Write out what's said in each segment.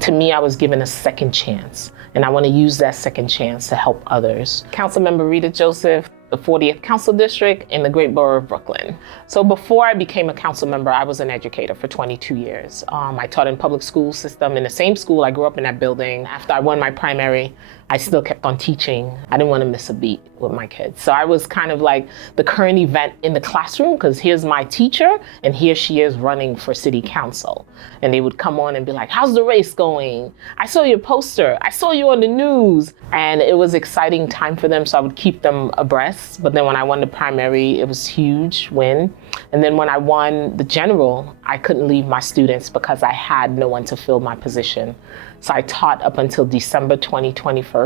To me, I was given a second chance, and I want to use that second chance to help others. Council Member Rita Joseph, the 40th Council District in the Great Borough of Brooklyn. So before I became a council member, I was an educator for 22 years. I taught in public school system in the same school. I grew up in that building. After I won my primary, I still kept on teaching. I didn't want to miss a beat with my kids. So I was kind of like the current event in the classroom, because here's my teacher and here she is running for city council. And they would come on and be like, how's the race going? I saw your poster. I saw you on the news. And it was exciting time for them, so I would keep them abreast. But then when I won the primary, it was a huge win. And then when I won the general, I couldn't leave my students because I had no one to fill my position. So I taught up until December 2021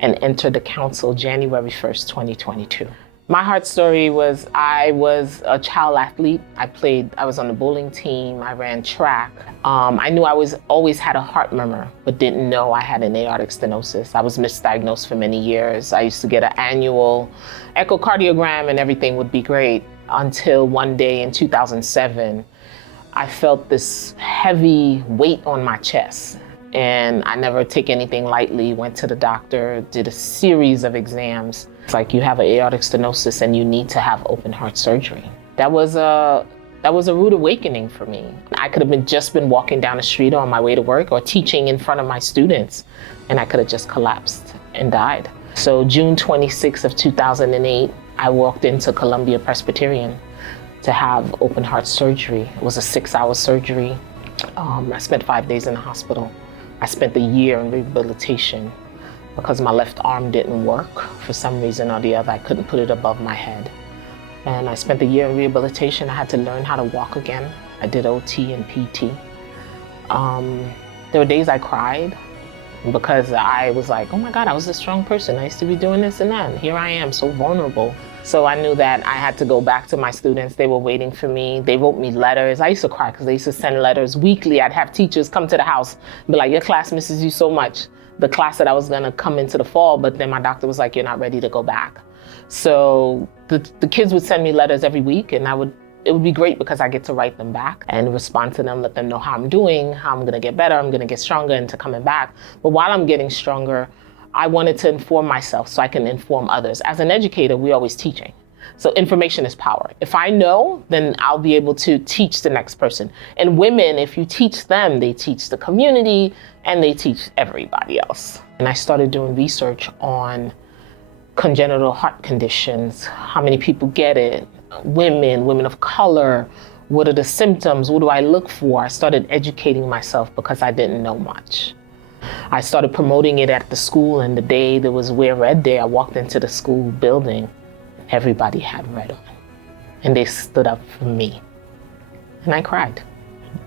and entered the council January 1st, 2022. My heart story was I was a child athlete. I was on the bowling team, I ran track. I knew I always had a heart murmur, but didn't know I had an aortic stenosis. I was misdiagnosed for many years. I used to get an annual echocardiogram and everything would be great until one day in 2007, I felt this heavy weight on my chest. And I never take anything lightly, went to the doctor, did a series of exams. It's like, you have an aortic stenosis and you need to have open heart surgery. That was a rude awakening for me. I could have just been walking down the street on my way to work or teaching in front of my students, and I could have just collapsed and died. So June 26th of 2008, I walked into Columbia Presbyterian to have open heart surgery. It was a 6-hour surgery. I spent 5 days in the hospital. I spent a year in rehabilitation because my left arm didn't work for some reason or the other. I couldn't put it above my head. And I spent a year in rehabilitation. I had to learn how to walk again. I did OT and PT. There were days I cried because I was like, oh my God, I was a strong person. I used to be doing this and that. And here I am, so vulnerable. So I knew that I had to go back to my students. They were waiting for me. They wrote me letters. I used to cry because they used to send letters weekly. I'd have teachers come to the house and be like, your class misses you so much. The class that I was gonna come into the fall, but then my doctor was like, you're not ready to go back. So the kids would send me letters every week, and it would be great because I get to write them back and respond to them, let them know how I'm doing, how I'm gonna get better, I'm gonna get stronger into coming back. But while I'm getting stronger, I wanted to inform myself so I can inform others. As an educator, we're always teaching. So information is power. If I know, then I'll be able to teach the next person. And women, if you teach them, they teach the community and they teach everybody else. And I started doing research on congenital heart conditions, how many people get it, women of color, what are the symptoms, what do I look for? I started educating myself because I didn't know much. I started promoting it at the school, and the day there was Wear Red Day, I walked into the school building. Everybody had red on, and they stood up for me, and I cried.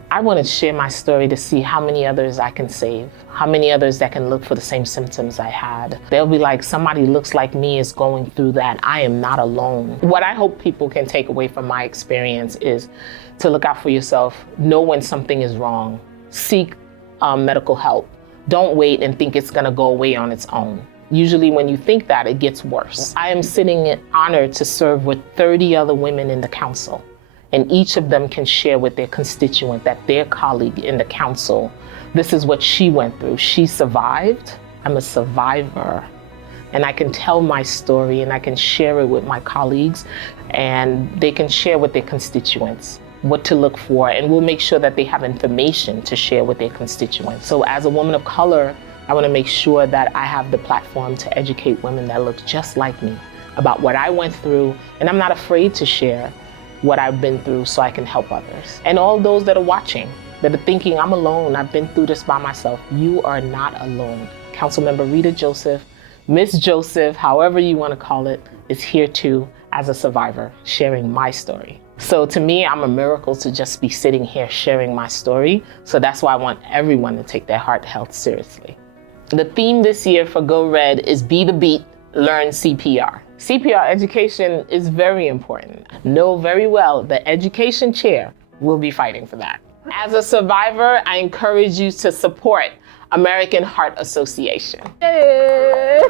I wanted to share my story to see how many others I can save, how many others that can look for the same symptoms I had. They'll be like, somebody looks like me is going through that. I am not alone. What I hope people can take away from my experience is to look out for yourself, know when something is wrong, seek medical help. Don't wait and think it's gonna go away on its own. Usually when you think that, it gets worse. I am sitting honored to serve with 30 other women in the council, and each of them can share with their constituent that their colleague in the council, this is what she went through. She survived. I'm a survivor. And I can tell my story and I can share it with my colleagues, and they can share with their constituents what to look for, and we'll make sure that they have information to share with their constituents. So as a woman of color, I want to make sure that I have the platform to educate women that look just like me about what I went through, and I'm not afraid to share what I've been through so I can help others. And all those that are watching, that are thinking, I'm alone, I've been through this by myself, you are not alone. Council Member Rita Joseph, Miss Joseph, however you want to call it, is here too as a survivor, sharing my story. So to me, I'm a miracle to just be sitting here sharing my story. So that's why I want everyone to take their heart health seriously. The theme this year for Go Red is Be the Beat, Learn CPR. CPR education is very important. Know very well the education chair will be fighting for that. As a survivor, I encourage you to support American Heart Association. Yay!